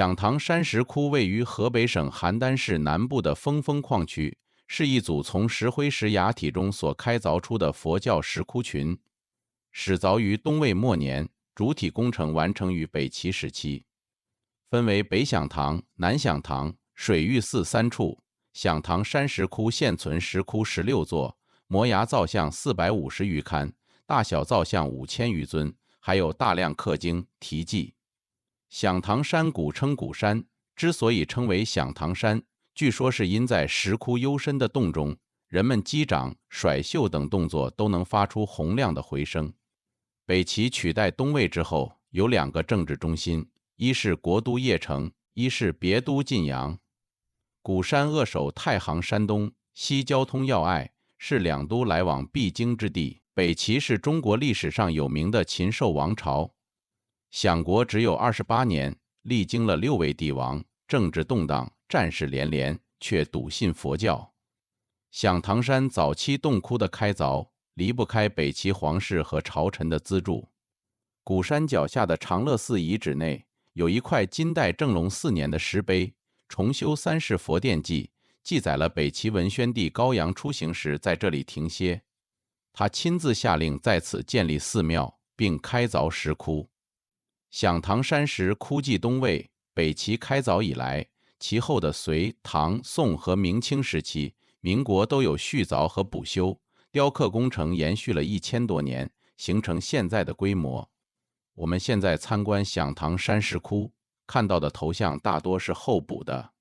响堂山石窟位于河北省邯郸市南部的峰峰矿区，是一组从石灰石崖体中所开凿出的佛教石窟群，始凿于东魏末年，主体工程完成于北齐时期。分为北响堂、南响堂、水玉寺3处。响堂山石窟现存石窟16座，摩崖造像450余龛，大小造像5000余尊，还有大量刻经题记。响堂山古称古山，之所以称为响堂山，据说是因在石窟幽深的洞中，人们击掌、甩袖等动作都能发出洪亮的回声。北齐取代东魏之后，有2个政治中心，一是国都邺城，一是别都晋阳。古山扼守太行山东西交通要隘，是2都来往必经之地。北齐是中国历史上有名的禽兽王朝。享国只有28年，历经了6位帝王，政治动荡，战事连连，却笃信佛教。响堂山早期洞窟的开凿离不开北齐皇室和朝臣的资助。古山脚下的长乐寺遗址内有一块金代正隆4年的石碑《重修3世佛殿记》，记载了北齐文宣帝高阳出行时在这里停歇。他亲自下令在此建立寺庙，并开凿石窟。响堂山石窟继东魏、北齐开凿以来，其后的隋、唐、宋和明清时期，民国都有续凿和补修，雕刻工程延续了1000多年，形成现在的规模。我们现在参观响堂山石窟，看到的头像大多是后补的。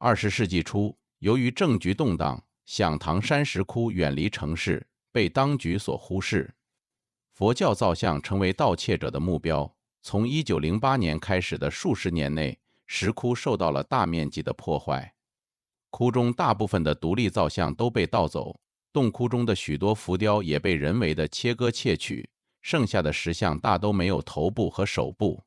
20世纪初，由于政局动荡，响堂山石窟远离城市，被当局所忽视。佛教造像成为盗窃者的目标。从1908年开始的数十年内，石窟受到了大面积的破坏。窟中大部分的独立造像都被盗走，洞窟中的许多浮雕也被人为的切割窃取，剩下的石像大都没有头部和手部。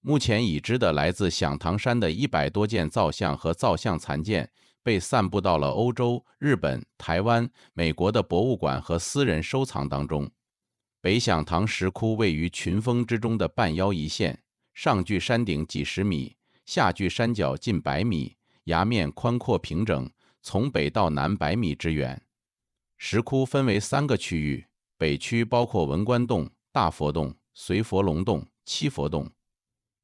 目前已知的来自响堂山的100多件造像和造像残件，被散布到了欧洲、日本、台湾、美国的博物馆和私人收藏当中。北响堂石窟位于群峰之中的半腰一线，上距山顶几十米，下距山脚近100米，崖面宽阔平整，从北到南100米之远。石窟分为3个区域，北区包括文官洞、大佛洞、随佛龙洞、七佛洞，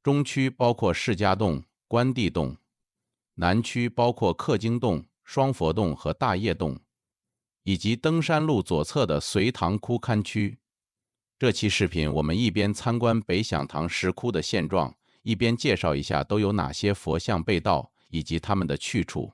中区包括释迦洞、关帝洞，南区包括刻经洞、双佛洞和大业洞，以及登山路左侧的隋唐窟龛区。这期视频我们一边参观北响堂石窟的现状，一边介绍一下都有哪些佛像被盗以及它们的去处。